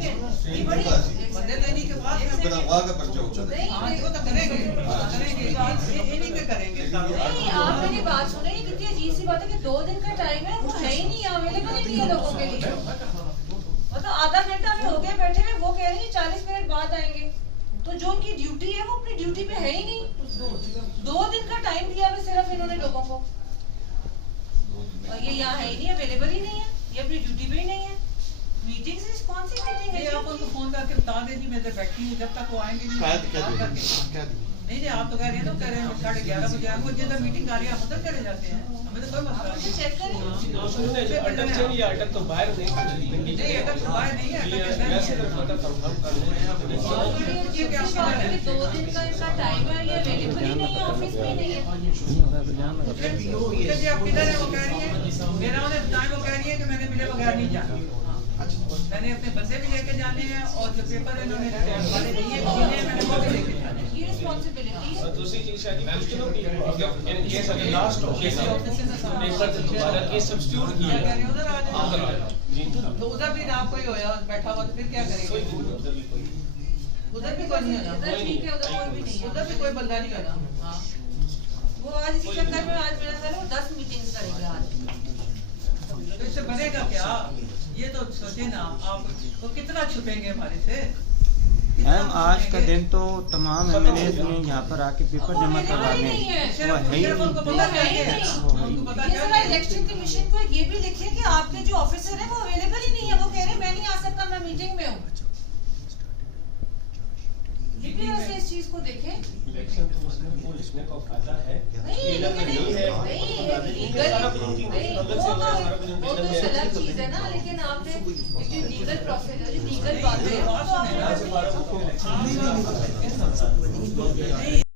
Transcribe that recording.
करेंगे। बंदे देने के बाद वहाँ का पर्चा होता है। वो तो करेंगे इन्हीं के करेंगे। नहीं, आप मेरी बात सुने, ये कितनी अजीब सी बात है कि 2 दिन का टाइम है, वो है ही नहीं, अवेलेबल ही नहीं है लोगों के लिए। मतलब आधा घंटा में हो गया बैठे हुए, वो कह रहे हैं 40 मिनट बाद आएंगे। तो जो उनकी ड्यूटी है वो अपनी ड्यूटी पे है ही नहीं। 2 दिन का टाइम दिया है सिर्फ इन्होंने लोगों को, और ये यहाँ है ही नहीं, अवेलेबल ही नहीं है, ये अपनी ड्यूटी पे ही नहीं है। मीटिंग से कौन सी मीटिंग है? आप उनको फोन करके बता दें मैं तो बैठी हूँ, जब तक वो आएंगे नहीं। नहीं आप तो कह रहे हैं, तो कह रहे हैं 11:30 बजे आएंगे, जिधर मीटिंग आ रही है हम उधर चले जाते हैं, हमें तो कोई मसला नहीं। चेक करें, अटक चाहिए, अटक तो बाहर नहीं नहीं, अटक तो बाहर नहीं है, वैसे तो पता था हम कर ये क्या बात है कि 2 दिन का इनका टाइम है, ये अवेलेबल ही नहीं है, ऑफिस में ही नहीं है। जी आप किधर है? वो कह रही है मेरा उन्हें बताएं, वो कह रही है कि मैंने मिले बगैर नहीं जाना, मैंने अपने बसे भी लेके जाने हैं और जो पेपर इन्होंने वाले दिए मैंने वो भी लेके जाने हैं। ये रिस्पांसिबिलिटी है। दूसरी चीज शायद क्वेश्चन की इन केस अगर लास्ट हो केस पेपर से दोबारा केस सब्स्टिट्यूट किया क्या कह रहे हैं उधर आ जाओ, जी तो उधर भी आप कोई होया बैठा हुआ तो फिर क्या करेंगे? उधर भी कोई नहीं है ना, ठीक है, उधर कोई भी नहीं है, उधर भी कोई बंदा नहीं है ना। हाँ वो आज इसी चक्कर में आज मेरा सर वो 10 मीटिंग्स करेंगे आज। तो इससे बनेगा क्या? ये तो सोचे ना आप, वो कितना छुपेंगे हमारे से? मैम आज का दिन तो तमाम एमएलएज ने यहाँ पर आके पेपर जमा करवाने वो है ही उनको पता चाहिए, उनको पता ये जरा चाहिए। इलेक्शन कमीशन को ये भी लिखे कि आपके जो ऑफिसर है वो अवेलेबल ही नहीं है, वो कह रहे हैं मैं नहीं आ सकता, मैं मीटिंग में हूँ। ये भी वैसे इस चीज को देखें। इलेक्शन तो उसमें वो लिखने का फायदा है नहीं वो तो अलग चीज है ना, लेकिन आपने जो लीगल प्रोसेस है, जो लीगल बात है, वो तो आपने